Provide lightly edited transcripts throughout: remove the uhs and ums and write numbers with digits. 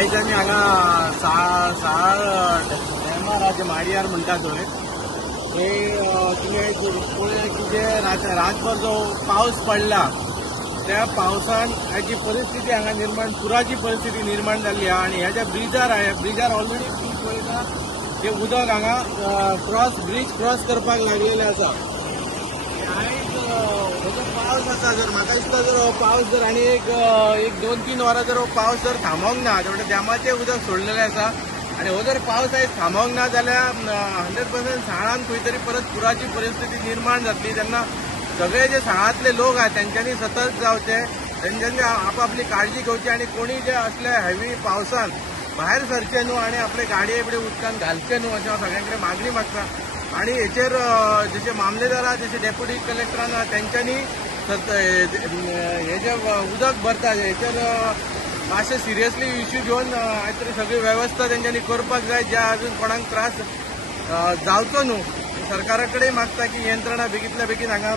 आयज आमी हांगा साळ डेमार जे माडयार म्हणटा थंय तुमी पळय की जे रातभर जो पावस पडला त्या पावसान हाची परिस्थिती हांगा निर्माण पुराची परिस्थिती निर्माण जाल्ली आहा आणि ह्या ज्या ब्रिजार ऑलरेडी ब्रीज पळयता ते उदक हांगा ब्रीज क्रॉस करपाक लागलेले आसा। आयज हो जो पावस आसा जर म्हाका दिसता जर हो पावस जर आनी एक 2-3 वरां जर हो पावस जर थांबोंक ना तेवढे डॅमाचें उदक सोडलेलें आसा आणि हो जर पावस आयज थांबोंक ना जाल्यार 100% साळान खंय तरी परत पुराची परिस्थिती निर्माण जातली। तेन्ना सगळे जे साळांतले लोक आहेत त्यांच्यानी सतर्क जावचे, त्यांच्यानी आपापली काळजी घेवची आणि कोणी जे असल्या हेवी पावसान भायर सरचे न्हू आणि आपले गाडये बिडे उदकान घालचे न्हू अशें हांव सगळ्यां कडेन मागणी मागता। आणि हेचेर जशे मामलेदार आहा जशे डेप्युटी कलेक्टरान आहा त्यांच्यानी हे जे उदक भरता हेचेर मातशें सिरियसली इश्यू घेवन तरी सगळी वेवस्था त्यांच्यानी करपाक जाय ज्या अजून कोणाक त्रास जावचो न्हू। सरकारा कडेन मागता की यंत्रणा बेगींतल्या बेगीन हांगा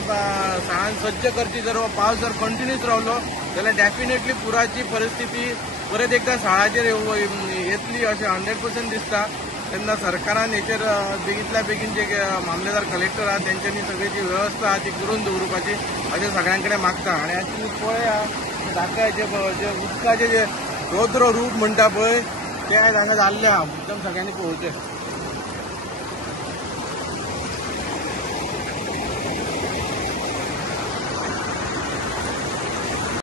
साळान सज्ज करची। जर हो पावस जर कंटिन्यूच रावलो जाल्यार डेफिनेटली पुराची परिस्थिती परत एकदा साळाचेर येतली अशें 100% दिसता। तेन्ना सरकारान हेचेर बेगींतल्या बेगीन जे मामलेदार कलेक्टर आहात त्यांच्यानी सगळी जी व्यवस्था आहा ती करून दवरपाची अशें सगळ्यां कडेन मागता। आणि आज तुमी पळया जाका जे उदकाचे जे रौद्र रूप म्हणटा पळय ते आयज हांगा जाल्ले आहा, एकदम सगळ्यांनी पळोवचें।